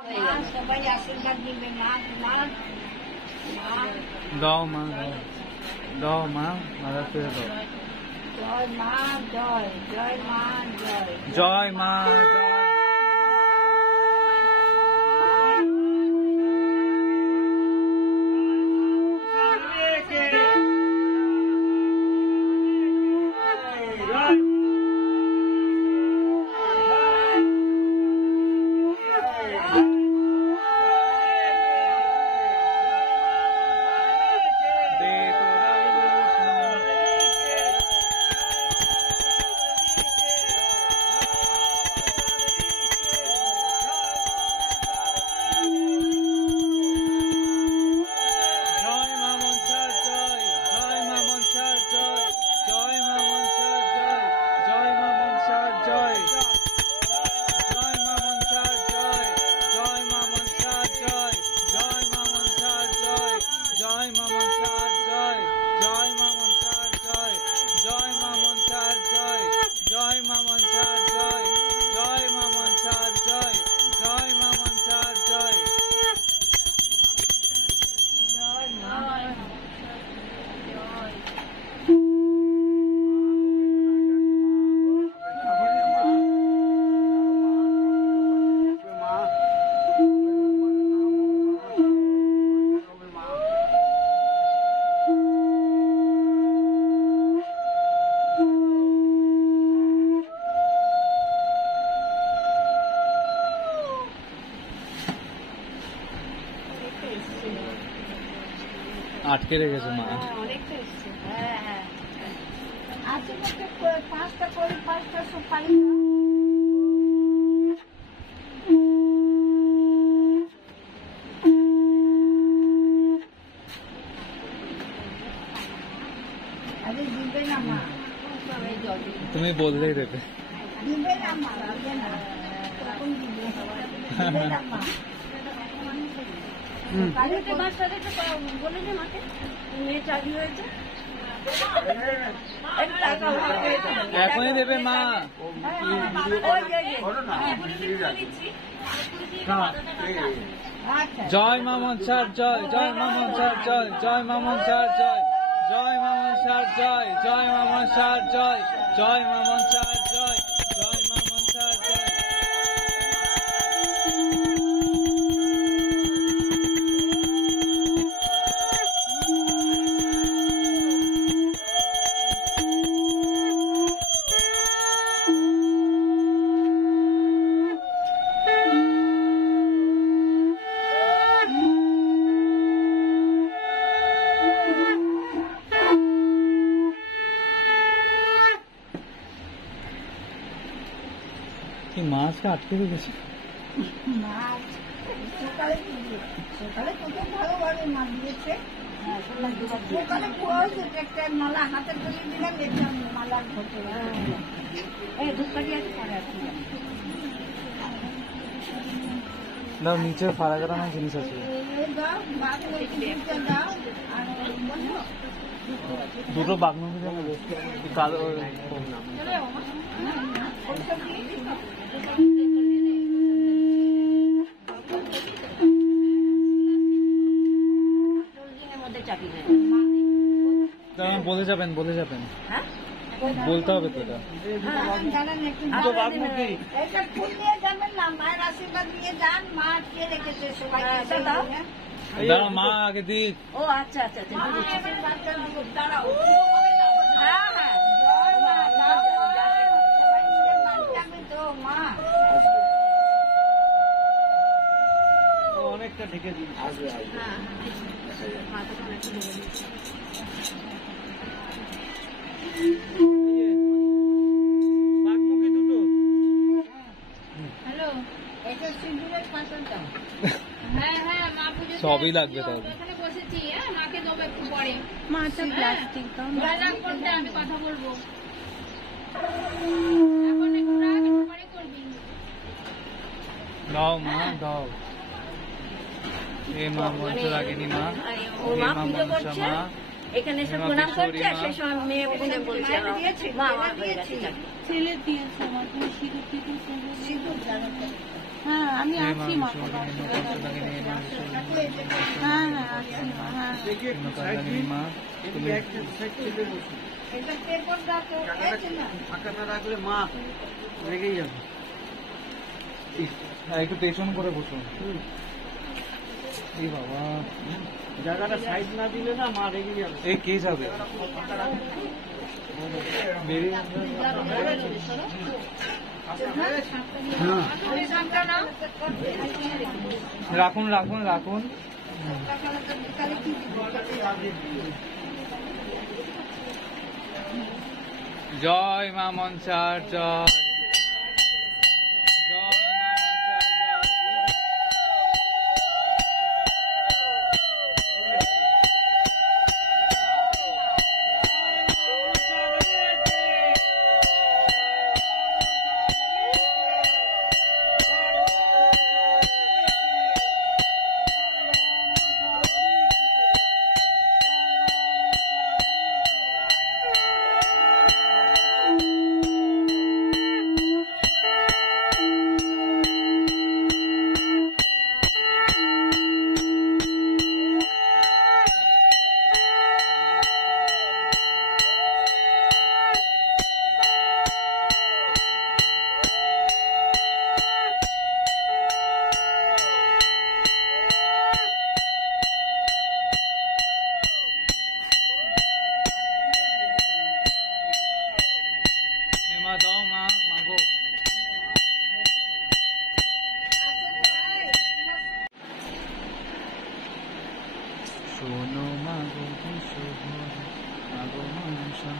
সবাই আশীর্বাদ দিবে মা তোমার দাও মা দাও মা মাথা ফিরে দাও। জয় মা জয় জয় মা জয় জয় মা জয়। আটকে রেখেছে মা। অনেকটা এসছে। হ্যাঁ হ্যাঁ আজকে পাঁচটা করে পাঁচটা সুপারি আরে দিবে না মা তুমি বললেই দেবে। দিবে না মা দিবে না তখন দিবে না মা কালকে বাচ্চাদেরকে বলে যে মাকে মেয়ে চাকরি হয়েছে এখনই দেবে মা। জয় মা মনসার জয় জয় মা মনসার জয় জয় মা মনসার জয় জয় মা মনসার জয় জয় মা মনসার জয় জয় মা মনসার জয় জয় মা মনসার জয়। মাছকে আটকে রেখেছে মাছ সকালে সকালে কত ভালো ভালো মাছ দিয়েছে সকালে খোয়া হয়েছে একটা মালা হাতে ধরিয়ে দিলাম এটা মালা ধরতে এই ধূপকাঠি আছে পরে আসছি দাও নিচে ফাড়া কাটানো জিনিস আছে দুটো বাগনু কালো বলে যাবেন বলতে হবে তো এটা ফুল নিয়ে যাবেন না মায়ের আশীর্বাদ নিয়ে যান মা কে রেখেছে সবাই দাঁড়া মা আগে দিক। ও আচ্ছা আচ্ছা দাঁড়াও হ্যাঁ হ্যাঁ তো মা অনেকটা ঢেকে দিন আসবে বাঘমুখী দুটো। হ্যালো এটা সিঁদুরের পাথরটা হ্যাঁ হ্যাঁ মা পুজো সবই লাগবে তাহলে। এখানে বসেছি হ্যাঁ মাকে দেবো একটু পরে মাটা প্লাস্টিক দাও করতে আমি কথা বলবো এখন একটু রাখ পরে করবি দাও মা দাও। এ মা মনসা লাগেনি মা ও মা পুজো করছে এখানে এসে প্রণাম করছে সেই সময় মেয়ে বলে বলছে মা আমার হয়ে গেছে ছেলে দিয়েছে আমার সিঁদুর সিঁদুর জানাতে হ্যাঁ আমি হে আছি মা মা বিশ্বজনীন কষ্টদায়িনী হে মা বিশ্বজনীন হ্যাঁ হ্যাঁ আছি মা হ্যাঁ কষ্টদায়িনী মা তুমি এটা পেপার দাও আছে না ফাঁকা না রাখলে মা রেগেই যাবে। হ্যাঁ একটু পেছন করে বসুন। এই বাবা জায়গাটা সাইড না দিলে না মা রেগে যাবে। এই কে যাবে বেরিয়ে আসবে। রাখুন রাখুন রাখুন। জয় মা মনসার জয়। জয় মা মনসার জয়। মা দাও মা মাগো। শোনো মাগো বিশ্বভর মাগো মনসা।